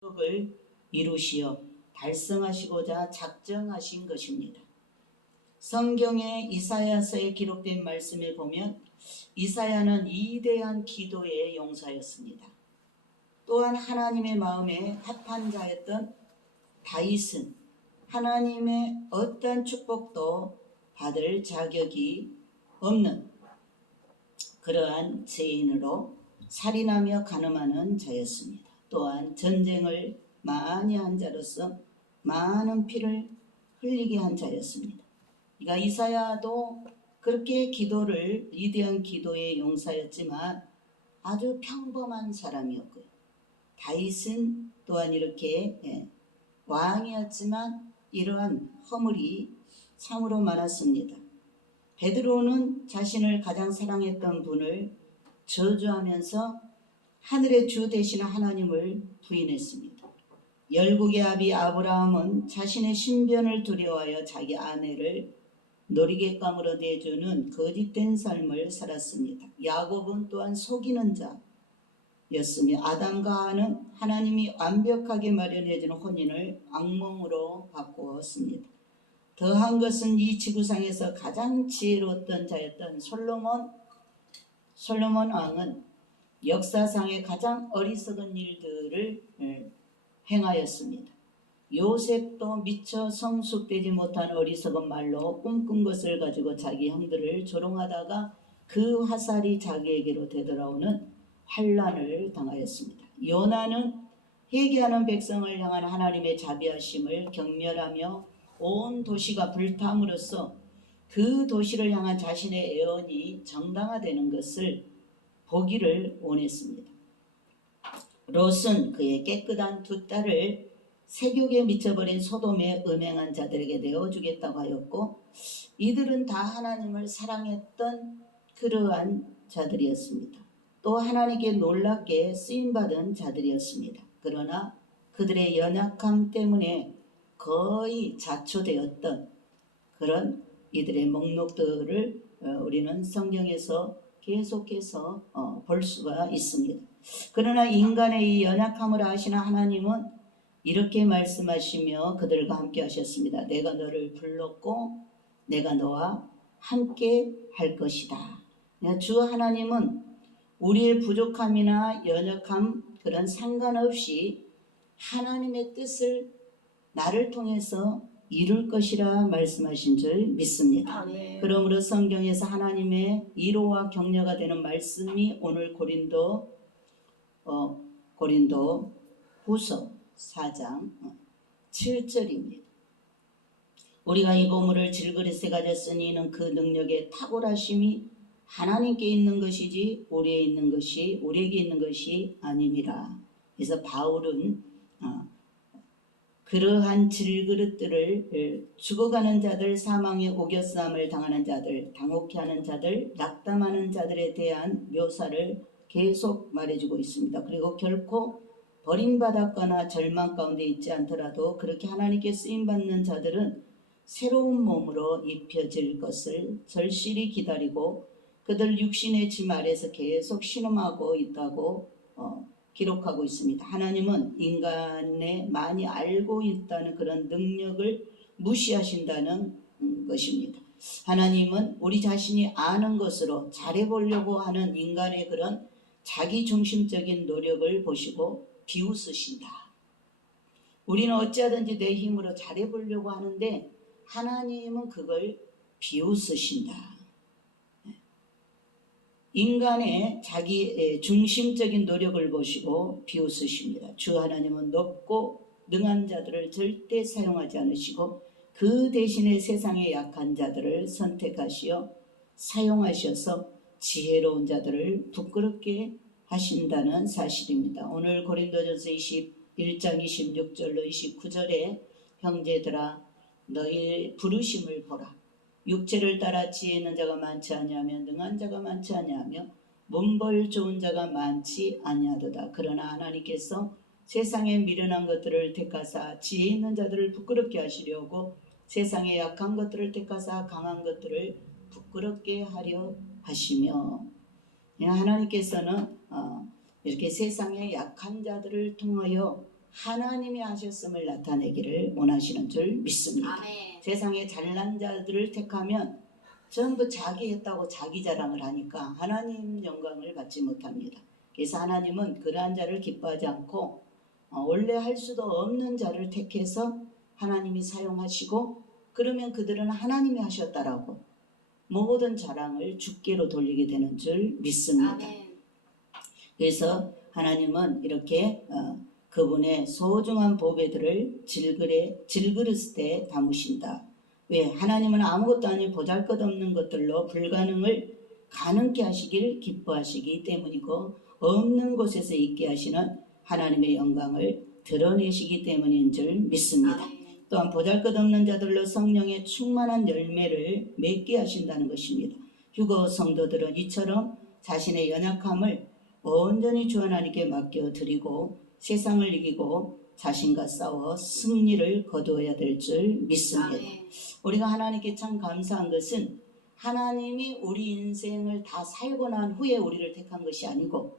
목적을 이루시어 달성하시고자 작정하신 것입니다. 성경의 이사야서에 기록된 말씀에 보면 이사야는 위대한 기도의 용사였습니다. 또한 하나님의 마음에 합한 자였던 다윗은 하나님의 어떠한 축복도 받을 자격이 없는 그러한 죄인으로 살인하며 간음하는 자였습니다. 또한 전쟁을 많이 한 자로서 많은 피를 흘리게 한 자였습니다. 그러니까 이사야도 그렇게 위대한 기도의 용사였지만 아주 평범한 사람이었고요. 다윗은 또한 이렇게 왕이었지만 이러한 허물이 참으로 많았습니다. 베드로는 자신을 가장 사랑했던 분을 저주하면서 하늘의 주 되시는 하나님을 부인했습니다. 열국의 아비 아브라함은 자신의 신변을 두려워하여 자기 아내를 놀이객감으로 내주는 거짓된 삶을 살았습니다. 야곱은 또한 속이는 자였으며 아담과 하와는 하나님이 완벽하게 마련해주는 혼인을 악몽으로 바꾸었습니다. 더한 것은 이 지구상에서 가장 지혜로웠던 자였던 솔로몬 왕은 역사상의 가장 어리석은 일들을 행하였습니다. 요셉도 미처 성숙되지 못한 어리석은 말로 꿈꾼 것을 가지고 자기 형들을 조롱하다가 그 화살이 자기에게로 되돌아오는 환난을 당하였습니다. 요나는 회개하는 백성을 향한 하나님의 자비하심을 경멸하며 온 도시가 불탐으로써 그 도시를 향한 자신의 애언이 정당화되는 것을 보기를 원했습니다. 롯은 그의 깨끗한 두 딸을 세욕에 미쳐버린 소돔에 음행한 자들에게 내어주겠다고 하였고, 이들은 다 하나님을 사랑했던 그러한 자들이었습니다. 또 하나님께 놀랍게 쓰임받은 자들이었습니다. 그러나 그들의 연약함 때문에 거의 자초되었던 그런 이들의 목록들을 우리는 성경에서 계속해서 볼 수가 있습니다. 그러나 인간의 이 연약함을 아시는 하나님은 이렇게 말씀하시며 그들과 함께 하셨습니다. 내가 너를 불렀고 내가 너와 함께 할 것이다. 주 하나님은 우리의 부족함이나 연약함 그런 상관없이 하나님의 뜻을 나를 통해서 이룰 것이라 말씀하신 줄 믿습니다. 아멘. 그러므로 성경에서 하나님의 위로와 격려가 되는 말씀이 오늘 고린도 후서 4장 7절입니다. 우리가 이 보물을 질그릇에 가졌으니 이는 그 능력의 탁월하심이 하나님께 있는 것이지 우리에게 있는 것이 아님이라. 그래서 바울은 그러한 질그릇들을 죽어가는 자들, 사망의 오겨싸움을 당하는 자들, 당혹해하는 자들, 낙담하는 자들에 대한 묘사를 계속 말해주고 있습니다. 그리고 결코 버림받았거나 절망 가운데 있지 않더라도 그렇게 하나님께 쓰임받는 자들은 새로운 몸으로 입혀질 것을 절실히 기다리고 그들 육신의 짐 아래서 계속 신음하고 있다고 기록하고 있습니다. 하나님은 인간에 많이 알고 있다는 그런 능력을 무시하신다는 것입니다. 하나님은 우리 자신이 아는 것으로 잘해보려고 하는 인간의 그런 자기중심적인 노력을 보시고 비웃으신다. 우리는 어찌하든지 내 힘으로 잘해보려고 하는데 하나님은 그걸 비웃으신다. 인간의 자기 중심적인 노력을 보시고 비웃으십니다. 주 하나님은 높고 능한 자들을 절대 사용하지 않으시고 그 대신에 세상의 약한 자들을 선택하시어 사용하셔서 지혜로운 자들을 부끄럽게 하신다는 사실입니다. 오늘 고린도전서 21장 26절로 29절에 형제들아 너희 부르심을 보라. 육체를 따라 지혜 있는 자가 많지 아니하며 능한 자가 많지 아니하며 문벌 좋은 자가 많지 아니하도다. 그러나 하나님께서 세상에 미련한 것들을 택하사 지혜 있는 자들을 부끄럽게 하시려고 세상에 약한 것들을 택하사 강한 것들을 부끄럽게 하려 하시며, 하나님께서는 이렇게 세상의 약한 자들을 통하여 하나님이 하셨음을 나타내기를 원하시는 줄 믿습니다. 아멘. 세상에 잘난 자들을 택하면 전부 자기 했다고 자기 자랑을 하니까 하나님 영광을 받지 못합니다. 그래서 하나님은 그러한 자를 기뻐하지 않고 원래 할 수도 없는 자를 택해서 하나님이 사용하시고, 그러면 그들은 하나님이 하셨다라고 모든 자랑을 주께로 돌리게 되는 줄 믿습니다. 아멘. 그래서 하나님은 이렇게 그분의 소중한 보배들을 질그릇에 담으신다. 왜? 하나님은 아무것도 아닌 보잘것없는 것들로 불가능을 가능케 하시길 기뻐하시기 때문이고, 없는 곳에서 있게 하시는 하나님의 영광을 드러내시기 때문인 줄 믿습니다. 아멘. 또한 보잘것없는 자들로 성령의 충만한 열매를 맺게 하신다는 것입니다. 휴거 성도들은 이처럼 자신의 연약함을 온전히 주 하나님께 맡겨드리고 세상을 이기고 자신과 싸워 승리를 거두어야 될 줄 믿습니다. 아멘. 우리가 하나님께 참 감사한 것은 하나님이 우리 인생을 다 살고 난 후에 우리를 택한 것이 아니고,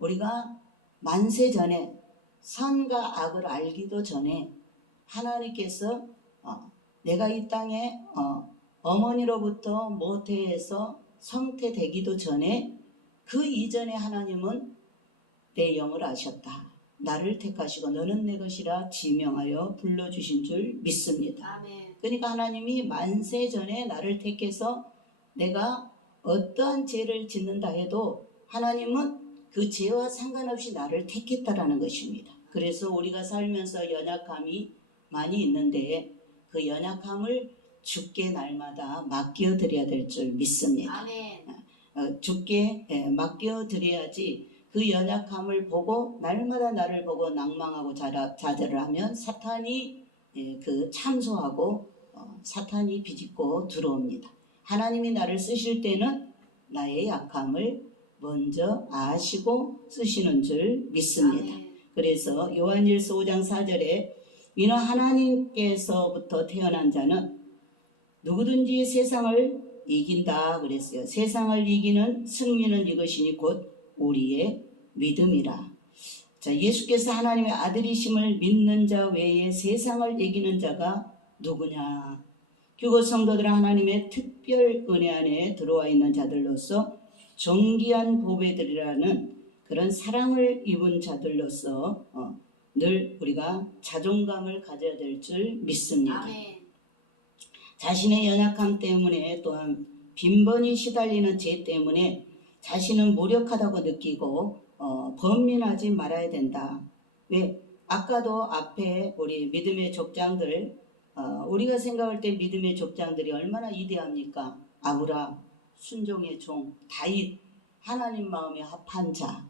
우리가 만세 전에 선과 악을 알기도 전에 하나님께서 내가 이 땅에 어머니로부터 모태에서 성태되기도 전에 그 이전에 하나님은 내 영을 아셨다. 나를 택하시고 너는 내 것이라 지명하여 불러주신 줄 믿습니다. 아멘. 그러니까 하나님이 만세 전에 나를 택해서 내가 어떠한 죄를 짓는다 해도 하나님은 그 죄와 상관없이 나를 택했다라는 것입니다. 그래서 우리가 살면서 연약함이 많이 있는데 그 연약함을 주께 날마다 맡겨드려야 될 줄 믿습니다. 아멘. 주께 맡겨드려야지 그 연약함을 보고 날마다 나를 보고 낭망하고 좌절을 하면 사탄이 그 참소하고 사탄이 비집고 들어옵니다. 하나님이 나를 쓰실 때는 나의 약함을 먼저 아시고 쓰시는 줄 믿습니다. 아멘. 그래서 요한일서 5장 4절에 이는 하나님께서부터 태어난 자는 누구든지 세상을 이긴다 그랬어요. 세상을 이기는 승리는 이것이니 곧 우리의 믿음이라. 자, 예수께서 하나님의 아들이심을 믿는 자 외에 세상을 이기는 자가 누구냐? 교거 성도들은 하나님의 특별 은혜 안에 들어와 있는 자들로서 존귀한 보배들이라는 그런 사랑을 입은 자들로서 늘 우리가 자존감을 가져야 될 줄 믿습니다. 아멘. 자신의 연약함 때문에 또한 빈번히 시달리는 죄 때문에 자신은 무력하다고 느끼고 번민하지 말아야 된다. 왜? 아까도 앞에 우리 믿음의 족장들, 우리가 생각할 때 믿음의 족장들이 얼마나 위대합니까? 아브라함, 순종의 종, 다윗, 하나님 마음에 합한 자,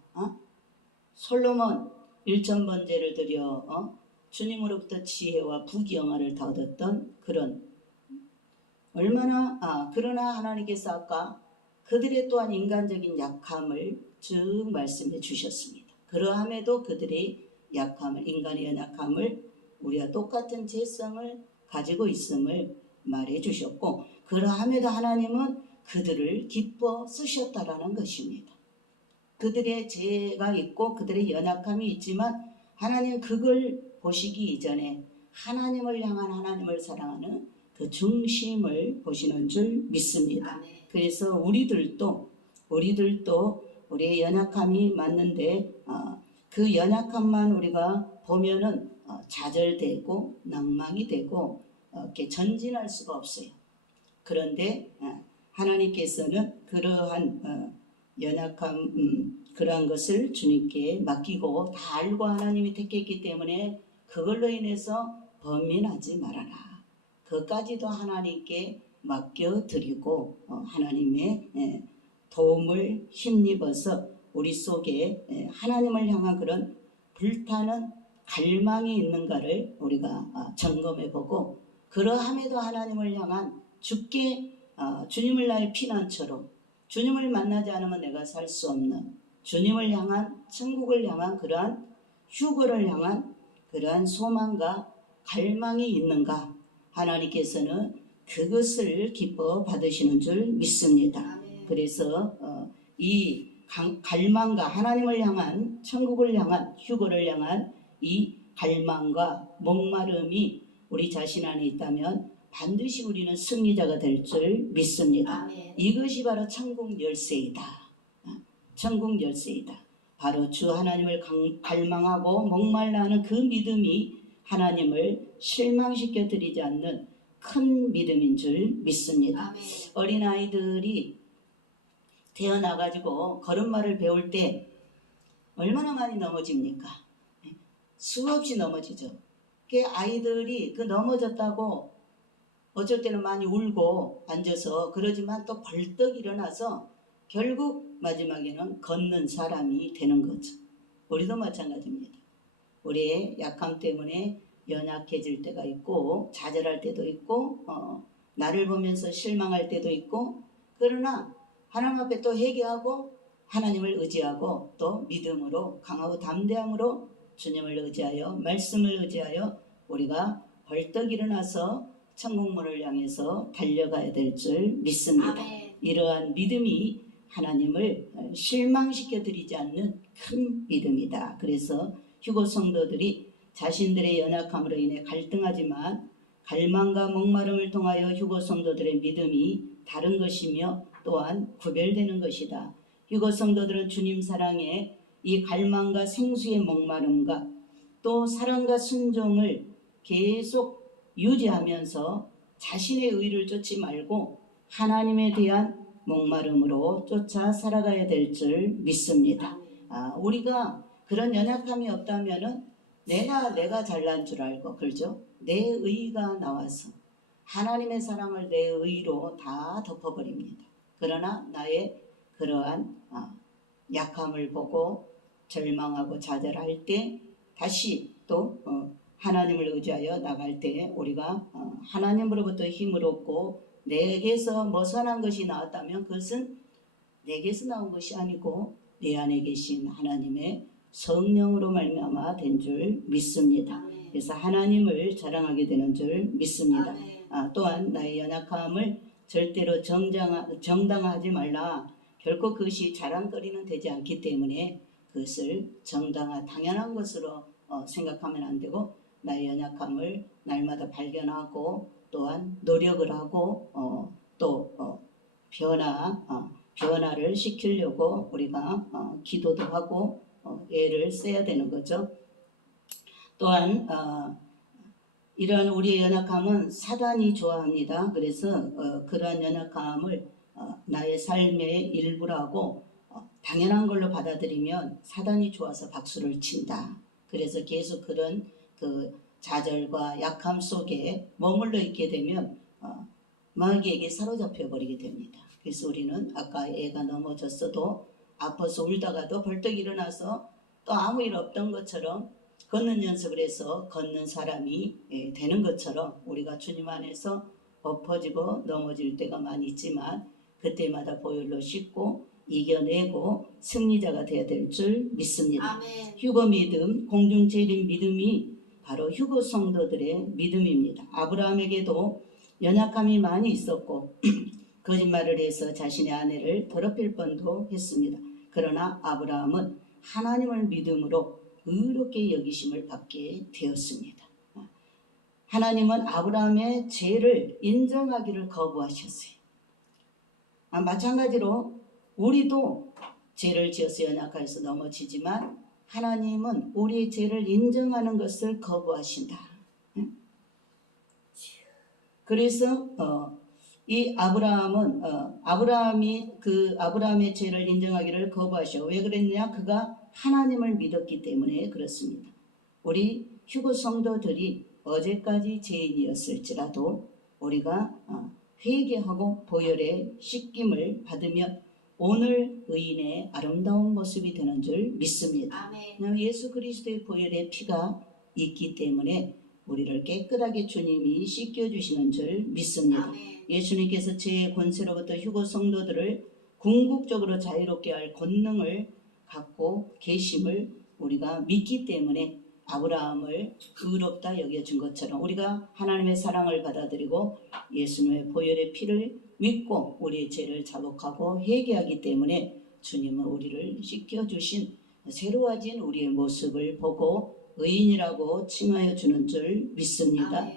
솔로몬, 일천번제를 드려 주님으로부터 지혜와 부귀영화를 다 얻었던 그런 얼마나 그러나 하나님께서 아까 그들의 또한 인간적인 약함을 쭉 말씀해 주셨습니다. 그러함에도 그들의 약함을, 인간의 연약함을 우리와 똑같은 죄성을 가지고 있음을 말해 주셨고, 그러함에도 하나님은 그들을 기뻐 쓰셨다라는 것입니다. 그들의 죄가 있고 그들의 연약함이 있지만 하나님 그걸 보시기 이전에 하나님을 향한, 하나님을 사랑하는 그 중심을 보시는 줄 믿습니다. 아멘. 그래서 우리들도 우리의 연약함이 맞는데 그 연약함만 우리가 보면은 좌절되고 낭망이 되고 이렇게 전진할 수가 없어요. 그런데 하나님께서는 그러한 연약함 그러한 것을 주님께 맡기고 다 알고 하나님이 택했기 때문에 그걸로 인해서 번민하지 말아라. 그것까지도 하나님께 맡겨드리고 하나님의 도움을 힘입어서 우리 속에 하나님을 향한 그런 불타는 갈망이 있는가를 우리가 점검해보고, 그러함에도 하나님을 향한 주님을 나의 피난처로, 주님을 만나지 않으면 내가 살 수 없는 주님을 향한, 천국을 향한 그러한 휴거를 향한 그러한 소망과 갈망이 있는가, 하나님께서는 그것을 기뻐 받으시는 줄 믿습니다. 아멘. 그래서 이 갈망과 하나님을 향한, 천국을 향한, 휴거를 향한 이 갈망과 목마름이 우리 자신 안에 있다면 반드시 우리는 승리자가 될 줄 믿습니다. 아멘. 이것이 바로 천국 열쇠이다. 천국 열쇠이다. 바로 주 하나님을 갈망하고 목말라 하는 그 믿음이 하나님을 실망시켜 드리지 않는 큰 믿음인 줄 믿습니다. 아멘. 어린아이들이 태어나가지고 걸음마를 배울 때 얼마나 많이 넘어집니까? 수없이 넘어지죠. 그 아이들이 그 넘어졌다고 어쩔 때는 많이 울고 앉아서 그러지만 또 벌떡 일어나서 결국 마지막에는 걷는 사람이 되는 거죠. 우리도 마찬가지입니다. 우리의 약함 때문에 연약해질 때가 있고 좌절할 때도 있고 나를 보면서 실망할 때도 있고, 그러나 하나님 앞에 또 회개하고 하나님을 의지하고 또 믿음으로 강하고 담대함으로 주님을 의지하여 말씀을 의지하여 우리가 벌떡 일어나서 천국문을 향해서 달려가야 될 줄 믿습니다. 아멘. 이러한 믿음이 하나님을 실망시켜 드리지 않는 큰 믿음이다. 그래서 휴거 성도들이 자신들의 연약함으로 인해 갈등하지만 갈망과 목마름을 통하여 휴거 성도들의 믿음이 다른 것이며 또한 구별되는 것이다. 휴거 성도들은 주님 사랑에 이 갈망과 생수의 목마름과 또 사랑과 순종을 계속 유지하면서 자신의 의를 쫓지 말고 하나님에 대한 목마름으로 쫓아 살아가야 될 줄 믿습니다. 우리가 그런 연약함이 없다면은 내가 잘난 줄 알고, 그렇죠? 내 의가 나와서 하나님의 사랑을 내 의로 다 덮어버립니다. 그러나 나의 그러한 약함을 보고 절망하고 좌절할 때 다시 또 하나님을 의지하여 나갈 때 우리가 하나님으로부터 힘을 얻고 내게서 벗어난 것이 나왔다면 그것은 내게서 나온 것이 아니고 내 안에 계신 하나님의 성령으로 말미암아 된 줄 믿습니다. 아멘. 그래서 하나님을 자랑하게 되는 줄 믿습니다. 아멘. 또한 나의 연약함을 절대로 정당화하지 말라. 결코 그것이 자랑거리는 되지 않기 때문에 그것을 당연한 것으로 생각하면 안 되고, 나의 연약함을 날마다 발견하고 또한 노력을 하고 또 변화를 시키려고 우리가 기도도 하고 애를 써야 되는 거죠. 또한 이러한 우리의 연약함은 사단이 좋아합니다. 그래서 그러한 연약함을 나의 삶의 일부라고 당연한 걸로 받아들이면 사단이 좋아서 박수를 친다. 그래서 계속 그런 그 좌절과 약함 속에 머물러 있게 되면 마귀에게 사로잡혀 버리게 됩니다. 그래서 우리는 아까 애가 넘어졌어도 아파서 울다가도 벌떡 일어나서 또 아무 일 없던 것처럼 걷는 연습을 해서 걷는 사람이 되는 것처럼 우리가 주님 안에서 엎어지고 넘어질 때가 많이 있지만 그때마다 보혈로 씻고 이겨내고 승리자가 되어야 될 줄 믿습니다. 아멘. 휴거 믿음, 공중제일인 믿음이 바로 휴거 성도들의 믿음입니다. 아브라함에게도 연약함이 많이 있었고 거짓말을 해서 자신의 아내를 더럽힐 뻔도 했습니다. 그러나 아브라함은 하나님을 믿음으로 의롭게 여기심을 받게 되었습니다. 하나님은 아브라함의 죄를 인정하기를 거부하셨어요. 마찬가지로 우리도 죄를 지어서 연약해서 넘어지지만 하나님은 우리의 죄를 인정하는 것을 거부하신다. 그래서 이 아브라함이 아브라함의 죄를 인정하기를 거부하셔. 왜 그랬느냐? 그가 하나님을 믿었기 때문에 그렇습니다. 우리 휴거 성도들이 어제까지 죄인이었을지라도 우리가 회개하고 보혈의 씻김을 받으면 오늘 의인의 아름다운 모습이 되는 줄 믿습니다. 아멘. 예수 그리스도의 보혈의 피가 있기 때문에 우리를 깨끗하게 주님이 씻겨주시는 줄 믿습니다. 아멘. 예수님께서 죄의 권세로부터 휴거 성도들을 궁극적으로 자유롭게 할 권능을 갖고 계심을 우리가 믿기 때문에 아브라함을 의롭다 여겨준 것처럼 우리가 하나님의 사랑을 받아들이고 예수님의 보혈의 피를 믿고 우리의 죄를 자복하고 회개하기 때문에 주님은 우리를 씻겨주신 새로워진 우리의 모습을 보고 의인이라고 칭하여 주는 줄 믿습니다.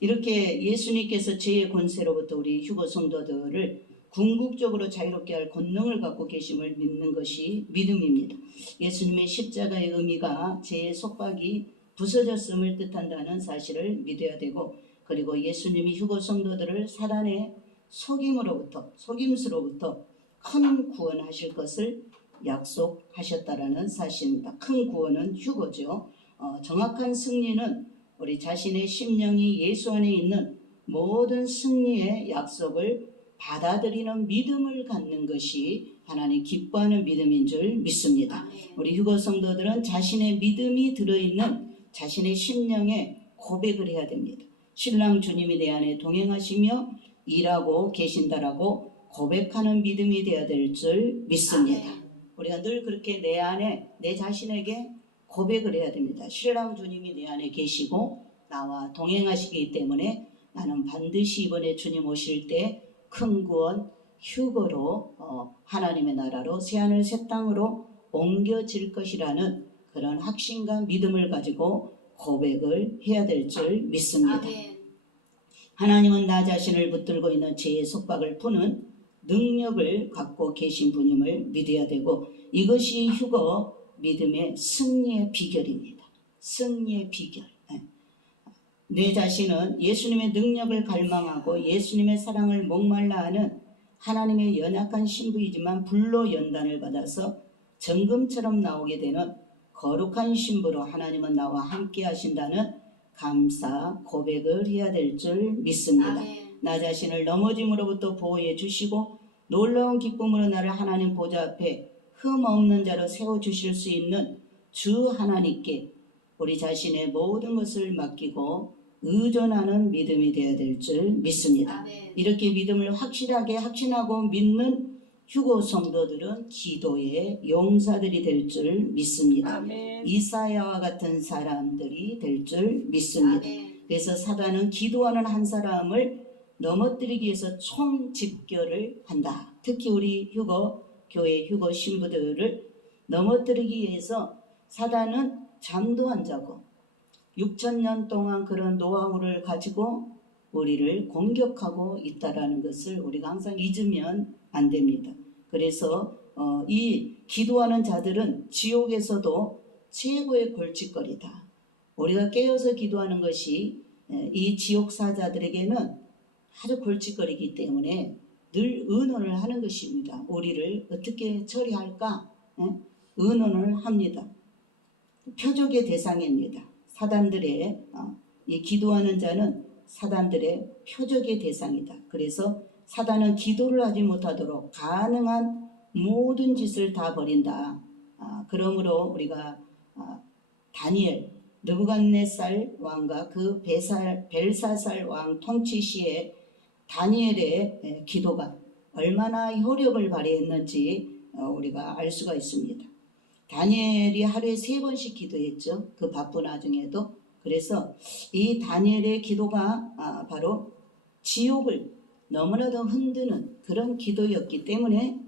이렇게 예수님께서 죄의 권세로부터 우리 휴거 성도들을 궁극적으로 자유롭게 할 권능을 갖고 계심을 믿는 것이 믿음입니다. 예수님의 십자가의 의미가 죄의 속박이 부서졌음을 뜻한다는 사실을 믿어야 되고, 그리고 예수님이 휴거 성도들을 사단의 속임수로부터 큰 구원하실 것을 약속하셨다라는 사실입니다. 큰 구원은 휴거죠. 정확한 승리는 우리 자신의 심령이 예수 안에 있는 모든 승리의 약속을 받아들이는 믿음을 갖는 것이 하나님 기뻐하는 믿음인 줄 믿습니다. 우리 휴거 성도들은 자신의 믿음이 들어있는 자신의 심령에 고백을 해야 됩니다. 신랑 주님이 내 안에 동행하시며 일하고 계신다라고 고백하는 믿음이 되어야 될 줄 믿습니다. 우리가 늘 그렇게 내 안에 내 자신에게 고백을 해야 됩니다. 신랑 주님이 내 안에 계시고 나와 동행하시기 때문에 나는 반드시 이번에 주님 오실 때 큰 구원 휴거로 하나님의 나라로 새하늘 새 땅으로 옮겨질 것이라는 그런 확신과 믿음을 가지고 고백을 해야 될 줄 믿습니다. 하나님은 나 자신을 붙들고 있는 죄의 속박을 푸는 능력을 갖고 계신 분임을 믿어야 되고, 이것이 휴거 믿음의 승리의 비결입니다. 승리의 비결. 내 자신은 예수님의 능력을 갈망하고 예수님의 사랑을 목말라 하는 하나님의 연약한 신부이지만 불로 연단을 받아서 정금처럼 나오게 되는 거룩한 신부로 하나님은 나와 함께 하신다는 감사 고백을 해야 될 줄 믿습니다. 나 자신을 넘어짐으로부터 보호해 주시고 놀라운 기쁨으로 나를 하나님 보좌 앞에 흠 없는 자로 세워주실 수 있는 주 하나님께 우리 자신의 모든 것을 맡기고 의존하는 믿음이 되어야 될 줄 믿습니다. 이렇게 믿음을 확실하게 확신하고 믿는 휴거 성도들은 기도의 용사들이 될 줄 믿습니다. 이사야와 같은 사람들이 될 줄 믿습니다. 그래서 사단은 기도하는 한 사람을 넘어뜨리기 위해서 총집결을 한다. 특히 우리 교회 휴거 신부들을 넘어뜨리기 위해서 사단은 잠도 안 자고 6,000년 동안 그런 노하우를 가지고 우리를 공격하고 있다라는 것을 우리가 항상 잊으면 안 됩니다. 그래서 이 기도하는 자들은 지옥에서도 최고의 골칫거리다. 우리가 깨어서 기도하는 것이 이 지옥 사자들에게는 아주 골칫거리이기 때문에 늘 의논을 하는 것입니다. 우리를 어떻게 처리할까? 의논을 합니다. 표적의 대상입니다. 사단들의 이 기도하는 자는 사단들의 표적의 대상이다. 그래서 사단은 기도를 하지 못하도록 가능한 모든 짓을 다 버린다. 그러므로 우리가 다니엘, 느부갓네살 왕과 그 벨사살 왕 통치 시에 다니엘의 기도가 얼마나 효력을 발휘했는지 우리가 알 수가 있습니다. 다니엘이 하루에 3번씩 기도했죠. 그 바쁜 와중에도. 그래서 이 다니엘의 기도가 바로 지옥을 너무나도 흔드는 그런 기도였기 때문에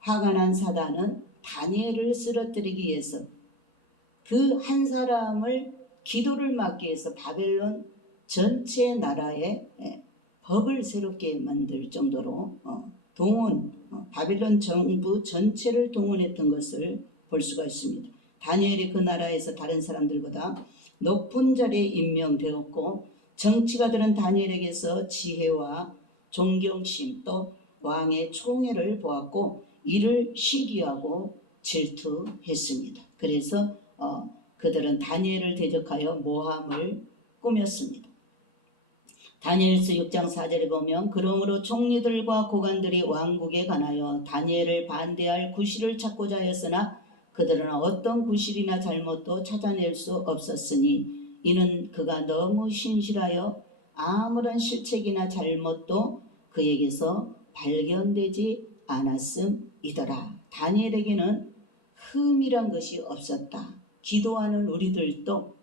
화가 난 사단은 다니엘을 쓰러뜨리기 위해서 그 한 사람을 기도를 막기 위해서 바벨론 전체 나라에 법을 새롭게 만들 정도로 바벨론 정부 전체를 동원했던 것을 볼 수가 있습니다. 다니엘이 그 나라에서 다른 사람들보다 높은 자리에 임명되었고 정치가들은 다니엘에게서 지혜와 존경심 또 왕의 총애를 보았고 이를 시기하고 질투했습니다. 그래서 그들은 다니엘을 대적하여 모함을 꾸몄습니다. 다니엘서 6장 4절에 보면 그러므로 총리들과 고관들이 왕국에 관하여 다니엘을 반대할 구실을 찾고자 하였으나 그들은 어떤 구실이나 잘못도 찾아낼 수 없었으니 이는 그가 너무 신실하여 아무런 실책이나 잘못도 그에게서 발견되지 않았음이더라. 다니엘에게는 흠이란 것이 없었다. 기도하는 우리들도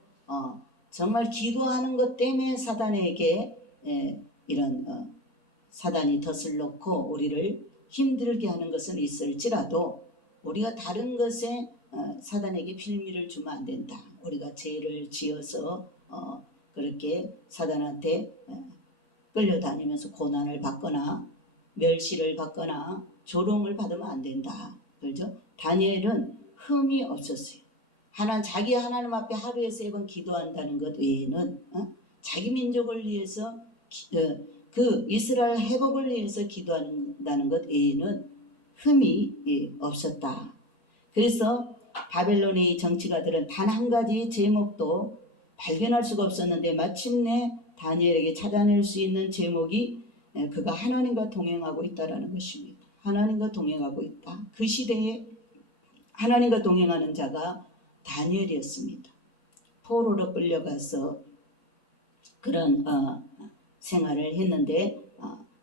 정말 기도하는 것 때문에 사단에게 이런 사단이 덫을 놓고 우리를 힘들게 하는 것은 있을지라도 우리가 다른 것에 사단에게 빌미를 주면 안 된다. 우리가 죄를 지어서 그렇게 사단한테 끌려다니면서 고난을 받거나 멸시를 받거나 조롱을 받으면 안 된다. 그렇죠? 다니엘은 흠이 없었어요. 자기 하나님 앞에 하루에 3번 기도한다는 것 외에는 자기 민족을 위해서 그 이스라엘 회복을 위해서 기도한다는 것 외에는 흠이 없었다. 그래서 바벨론의 정치가들은 단 한 가지 제목도 발견할 수가 없었는데 마침내 다니엘에게 찾아낼 수 있는 제목이 그가 하나님과 동행하고 있다라는 것입니다. 하나님과 동행하고 있다. 그 시대에 하나님과 동행하는 자가 다니엘이었습니다. 포로로 끌려가서 그런 생활을 했는데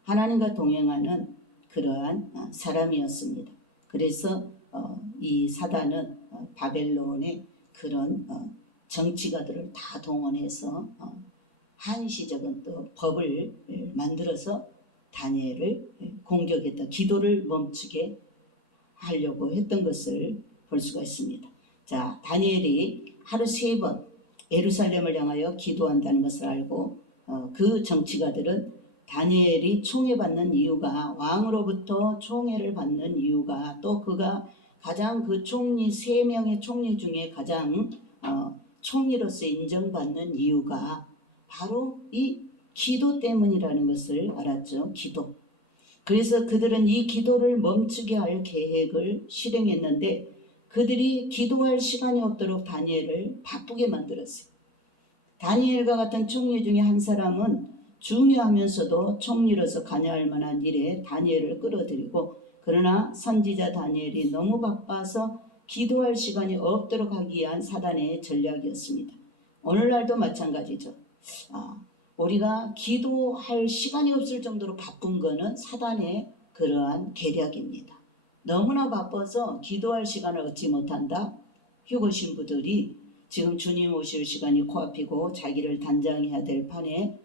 하나님과 동행하는 그러한 사람이었습니다. 그래서 이 사단은 바벨론의 그런 정치가들을 다 동원해서 한시적인 또 법을 만들어서 다니엘을 공격했다. 기도를 멈추게 하려고 했던 것을 볼 수가 있습니다. 자, 다니엘이 하루 3번 예루살렘을 향하여 기도한다는 것을 알고 그 정치가들은 다니엘이 총애받는 이유가 왕으로부터 총애를 받는 이유가 또 그가 가장 그 총리 3명의 총리 중에 가장 총리로서 인정받는 이유가 바로 이 기도 때문이라는 것을 알았죠. 기도. 그래서 그들은 이 기도를 멈추게 할 계획을 실행했는데 그들이 기도할 시간이 없도록 다니엘을 바쁘게 만들었어요. 다니엘과 같은 총리 중에 한 사람은 중요하면서도 총리로서 관여할 만한 일에 다니엘을 끌어들이고 그러나 선지자 다니엘이 너무 바빠서 기도할 시간이 없도록 하기 위한 사단의 전략이었습니다. 오늘날도 마찬가지죠. 우리가 기도할 시간이 없을 정도로 바쁜 거는 사단의 그러한 계략입니다. 너무나 바빠서 기도할 시간을 얻지 못한다. 휴거 신부들이 지금 주님 오실 시간이 코앞이고 자기를 단장해야 될 판에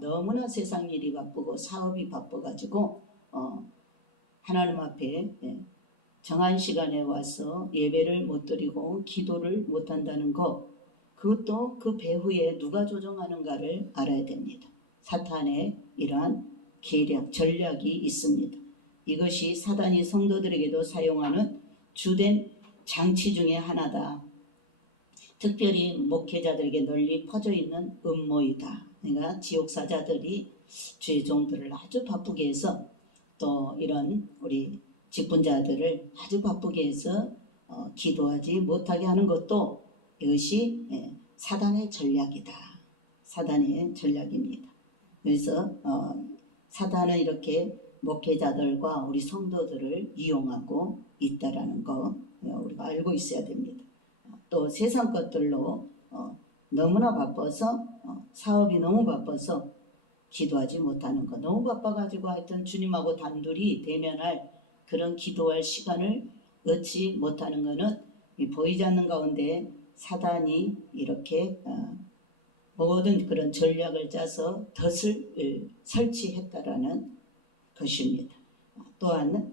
너무나 세상 일이 바쁘고 사업이 바빠가지고 하나님 앞에 정한 시간에 와서 예배를 못 드리고 기도를 못한다는 것, 그것도 그 배후에 누가 조종하는가를 알아야 됩니다. 사탄의 이러한 계략, 전략이 있습니다. 이것이 사단이 성도들에게도 사용하는 주된 장치 중에 하나다. 특별히 목회자들에게 널리 퍼져 있는 음모이다. 그러니까 지옥사자들이 주의 종들을 아주 바쁘게 해서 또 이런 우리 직분자들을 아주 바쁘게 해서 기도하지 못하게 하는 것도 이것이 사단의 전략이다. 사단의 전략입니다. 그래서 사단은 이렇게 목회자들과 우리 성도들을 이용하고 있다라는 거 우리가 알고 있어야 됩니다. 또 세상 것들로 너무나 바빠서 사업이 너무 바빠서 기도하지 못하는 거, 너무 바빠가지고 하여튼 주님하고 단둘이 대면할 그런 기도할 시간을 얻지 못하는 것은 보이지 않는 가운데 사단이 이렇게 모든 그런 전략을 짜서 덫을 설치했다라는 것입니다. 또한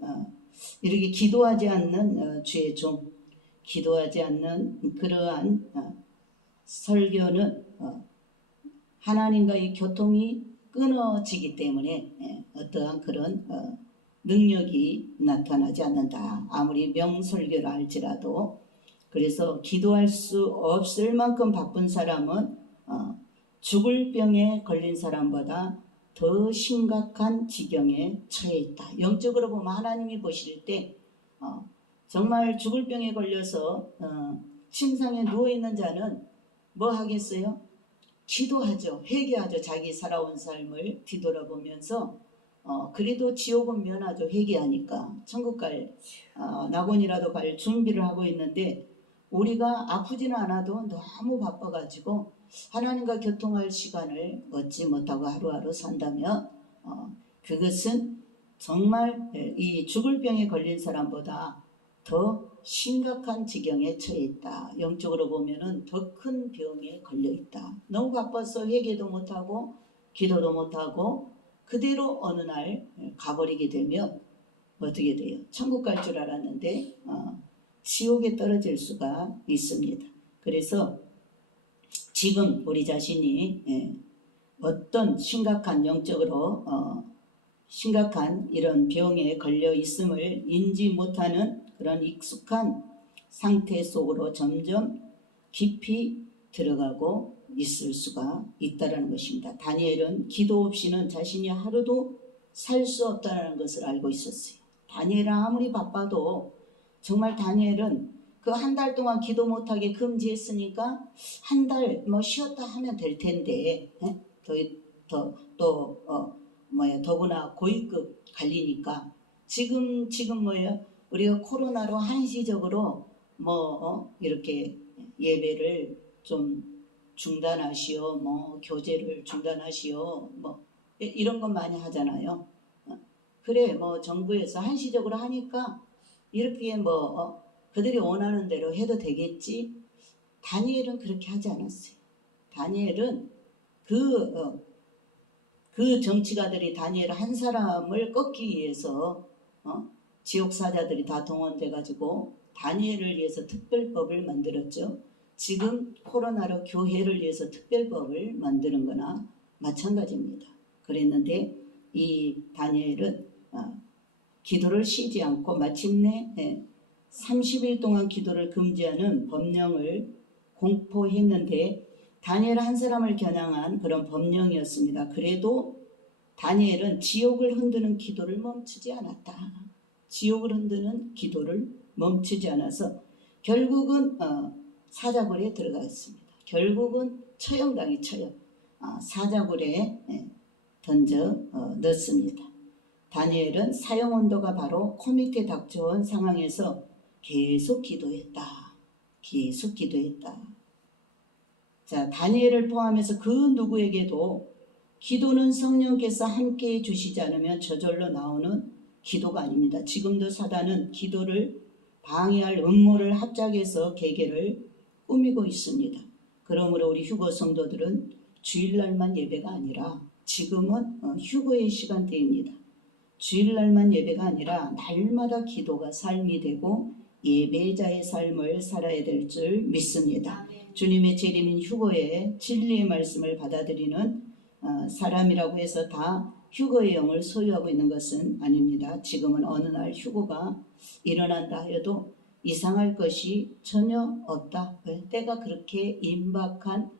이렇게 기도하지 않는 주의 종, 기도하지 않는 그러한 설교는 하나님과의 교통이 끊어지기 때문에 어떠한 그런 능력이 나타나지 않는다. 아무리 명설교를 할지라도. 그래서 기도할 수 없을 만큼 바쁜 사람은 죽을 병에 걸린 사람보다 더 심각한 지경에 처해 있다. 영적으로 보면 하나님이 보실 때 정말 죽을 병에 걸려서 침상에 누워있는 자는 뭐 하겠어요? 기도하죠. 회개하죠. 자기 살아온 삶을 뒤돌아보면서 그래도 지옥은 면하죠. 회개하니까 천국 갈 낙원이라도 갈 준비를 하고 있는데 우리가 아프지는 않아도 너무 바빠가지고 하나님과 교통할 시간을 얻지 못하고 하루하루 산다면 그것은 정말 이 죽을 병에 걸린 사람보다 더 심각한 지경에 처해 있다. 영적으로 보면은 더 큰 병에 걸려 있다. 너무 바빠서 회개도 못하고 기도도 못하고 그대로 어느 날 가버리게 되면 어떻게 돼요? 천국 갈 줄 알았는데 지옥에 떨어질 수가 있습니다. 그래서 지금 우리 자신이 어떤 심각한 영적으로 심각한 이런 병에 걸려 있음을 인지 못하는 그런 익숙한 상태 속으로 점점 깊이 들어가고 있을 수가 있다는 것입니다. 다니엘은 기도 없이는 자신이 하루도 살 수 없다는 것을 알고 있었어요. 다니엘은 아무리 바빠도 정말 다니엘은 그 한 달 동안 기도 못하게 금지했으니까 한 달 뭐 쉬었다 하면 될 텐데 더구나 고위급 관리니까 지금 우리가 코로나로 한시적으로 이렇게 예배를 좀 중단하시오, 교제를 중단하시오, 이런 것 많이 하잖아요. 그래, 정부에서 한시적으로 하니까 이렇게 그들이 원하는 대로 해도 되겠지. 다니엘은 그렇게 하지 않았어요. 다니엘은 그 정치가들이 다니엘 한 사람을 꺾기 위해서 지옥 사자들이 다 동원돼 가지고 다니엘을 위해서 특별법을 만들었죠. 지금 코로나로 교회를 위해서 특별법을 만드는 거나 마찬가지입니다. 그랬는데 이 다니엘은 기도를 쉬지 않고 마침내 30일 동안 기도를 금지하는 법령을 공포했는데 다니엘 한 사람을 겨냥한 그런 법령이었습니다. 그래도 다니엘은 지옥을 흔드는 기도를 멈추지 않았다. 지옥을 흔드는 기도를 멈추지 않아서 결국은 사자굴에 들어갔습니다. 결국은 처형. 사자굴에 던져 넣습니다. 다니엘은 사형 온도가 바로 코 밑에 닥쳐온 상황에서 계속 기도했다. 자, 다니엘을 포함해서 그 누구에게도 기도는 성령께서 함께해 주시지 않으면 저절로 나오는 기도가 아닙니다. 지금도 사단은 기도를 방해할 음모를 합작해서 계계를 꾸미고 있습니다. 그러므로 우리 휴거 성도들은 주일날만 예배가 아니라 지금은 휴거의 시간대입니다. 주일날만 예배가 아니라 날마다 기도가 삶이 되고 예배자의 삶을 살아야 될 줄 믿습니다. 주님의 재림인 휴거에 진리의 말씀을 받아들이는 사람이라고 해서 다 휴거의 영을 소유하고 있는 것은 아닙니다. 지금은 어느 날 휴거가 일어난다 해도 이상할 것이 전혀 없다. 때가 그렇게 임박한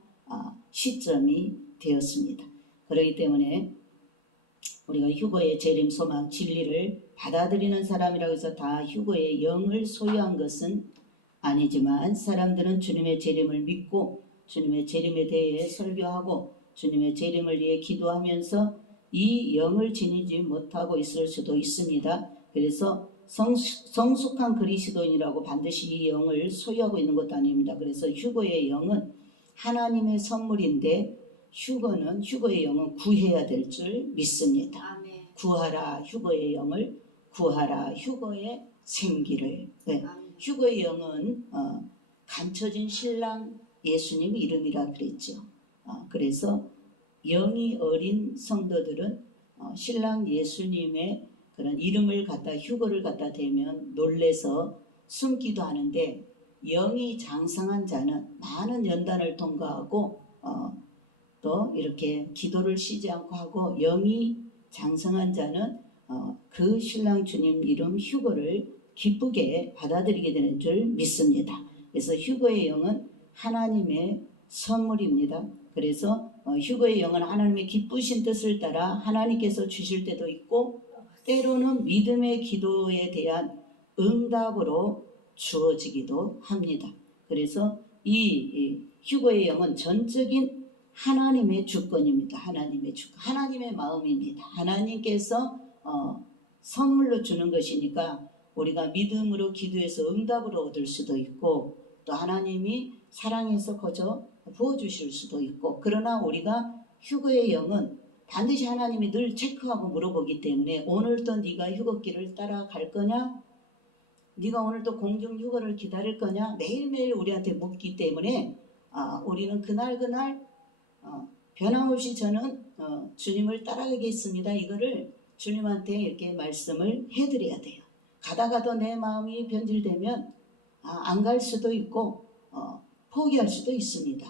시점이 되었습니다. 그렇기 때문에 우리가 휴거의 재림 소망 진리를 받아들이는 사람이라고 해서 다 휴거의 영을 소유한 것은 아니지만 사람들은 주님의 재림을 믿고 주님의 재림에 대해 설교하고 주님의 재림을 위해 기도하면서 이 영을 지니지 못하고 있을 수도 있습니다. 그래서 성숙한 그리스도인이라고 반드시 이 영을 소유하고 있는 것도 아닙니다. 그래서 휴거의 영은 하나님의 선물인데 휴거의 영은 구해야 될 줄 믿습니다. 아멘. 구하라 휴거의 영을, 구하라 휴거의 생기를. 휴거의 영은 감춰진 신랑 예수님 이름이라 그랬죠. 그래서 영이 어린 성도들은 신랑 예수님의 그런 이름을 갖다 휴거를 갖다 대면 놀래서 숨기도 하는데 영이 장성한 자는 많은 연단을 통과하고 또 이렇게 기도를 쉬지 않고 하고 영이 장성한 자는 그 신랑 주님 이름 휴거를 기쁘게 받아들이게 되는 줄 믿습니다. 그래서 휴거의 영은 하나님의 선물입니다. 그래서 휴거의 영은 하나님의 기쁘신 뜻을 따라 하나님께서 주실 때도 있고 때로는 믿음의 기도에 대한 응답으로 주어지기도 합니다. 그래서 이 휴거의 영은 전적인 하나님의 주권입니다. 하나님의 마음입니다. 하나님께서 선물로 주는 것이니까 우리가 믿음으로 기도해서 응답을 얻을 수도 있고 또 하나님이 사랑해서 거저 부어주실 수도 있고 그러나 우리가 휴거의 영은 반드시 하나님이 늘 체크하고 물어보기 때문에 오늘도 네가 휴거길을 따라갈 거냐? 네가 오늘도 공중 휴거를 기다릴 거냐? 매일매일 우리한테 묻기 때문에 우리는 그날 변함없이 저는 주님을 따라가겠습니다. 이거를 주님한테 이렇게 말씀을 해드려야 돼요. 가다가도 내 마음이 변질되면 안 갈 수도 있고 포기할 수도 있습니다.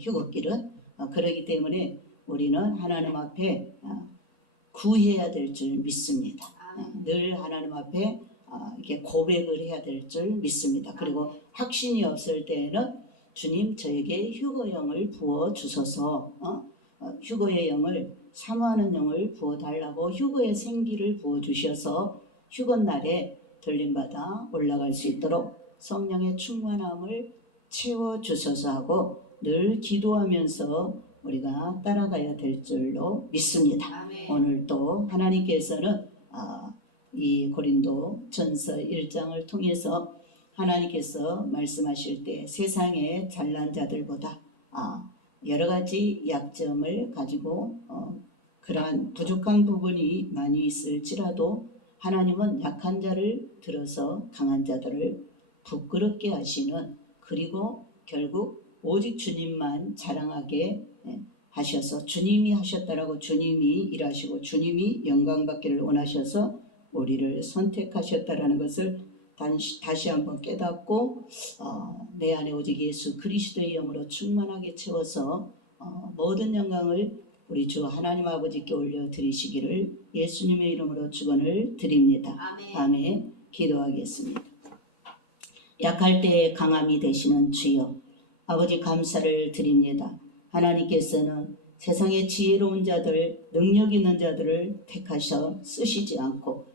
휴거길은 그렇기 때문에 우리는 하나님 앞에 구해야 될 줄 믿습니다. 늘 하나님 앞에 이렇게 고백을 해야 될 줄 믿습니다. 그리고 확신이 없을 때에는 주님 저에게 휴거영을 부어 주소서, 휴거의 영을 사모하는 영을 부어 달라고 휴거의 생기를 부어 주셔서 휴거날에 들림받아 올라갈 수 있도록 성령의 충만함을 채워 주소서 하고 늘 기도하면서 우리가 따라가야 될 줄로 믿습니다. 아멘. 오늘 또 하나님께서는 이 고린도 전서 1장을 통해서 하나님께서 말씀하실 때 세상의 잘난 자들보다 여러 가지 약점을 가지고 그러한 부족한 부분이 많이 있을지라도 하나님은 약한 자를 들어서 강한 자들을 부끄럽게 하시는, 그리고 결국 오직 주님만 자랑하게 하셔서 주님이 하셨다라고 주님이 일하시고 주님이 영광 받기를 원하셔서 우리를 선택하셨다라는 것을 다시 한번 깨닫고 내 안에 오직 예수 그리스도의 영으로 충만하게 채워서 모든 영광을 우리 주 하나님 아버지께 올려드리시기를 예수님의 이름으로 축원을 드립니다. 아멘. 아멘. 기도하겠습니다. 약할 때에 강함이 되시는 주여, 아버지 감사를 드립니다. 하나님께서는 세상의 지혜로운 자들, 능력 있는 자들을 택하셔 쓰시지 않고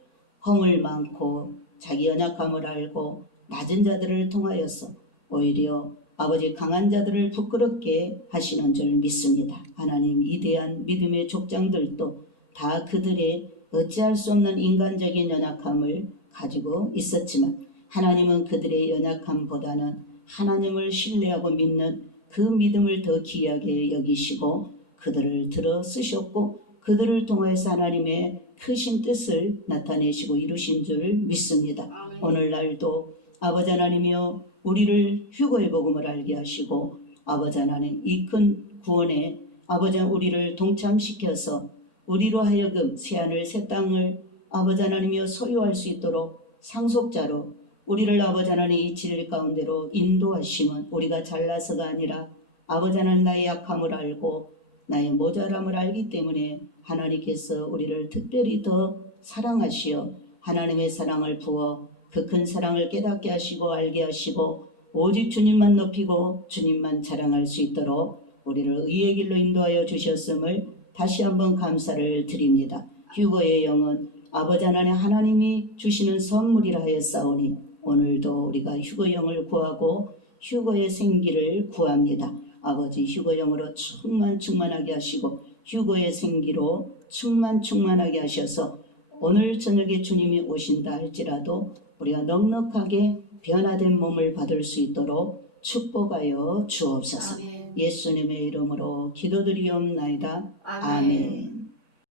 허물 많고 자기 연약함을 알고 낮은 자들을 통하여서 오히려 아버지 강한 자들을 부끄럽게 하시는 줄 믿습니다. 하나님, 위대한 믿음의 족장들도 다 그들의 어찌할 수 없는 인간적인 연약함을 가지고 있었지만 하나님은 그들의 연약함보다는 하나님을 신뢰하고 믿는 그 믿음을 더 귀하게 여기시고 그들을 들어 쓰셨고 그들을 통해서 하나님의 크신 뜻을 나타내시고 이루신 줄 믿습니다. 아멘. 오늘날도 아버지 하나님이여 우리를 휴거의 복음을 알게 하시고 아버지 하나님 이 큰 구원에 아버지 우리를 동참시켜서 우리로 하여금 새하늘 새 땅을 아버지 하나님이여 소유할 수 있도록 상속자로 우리를 아버지 하나님 이 진리 가운데로 인도하시면 우리가 잘나서가 아니라 아버지 하나님 나의 약함을 알고 나의 모자람을 알기 때문에 하나님께서 우리를 특별히 더 사랑하시어 하나님의 사랑을 부어 그 큰 사랑을 깨닫게 하시고 알게 하시고 오직 주님만 높이고 주님만 자랑할 수 있도록 우리를 의의 길로 인도하여 주셨음을 다시 한번 감사를 드립니다. 휴거의 영은 아버지 하나님 하나님이 주시는 선물이라 하였사오니 오늘도 우리가 휴거의 영을 구하고 휴거의 생기를 구합니다. 아버지 휴거의 영으로 충만하게 하시고 휴거의 생기로 충만하게 하셔서 오늘 저녁에 주님이 오신다 할지라도 우리가 넉넉하게 변화된 몸을 받을 수 있도록 축복하여 주옵소서. 아멘. 예수님의 이름으로 기도드리옵나이다. 아멘. 아멘.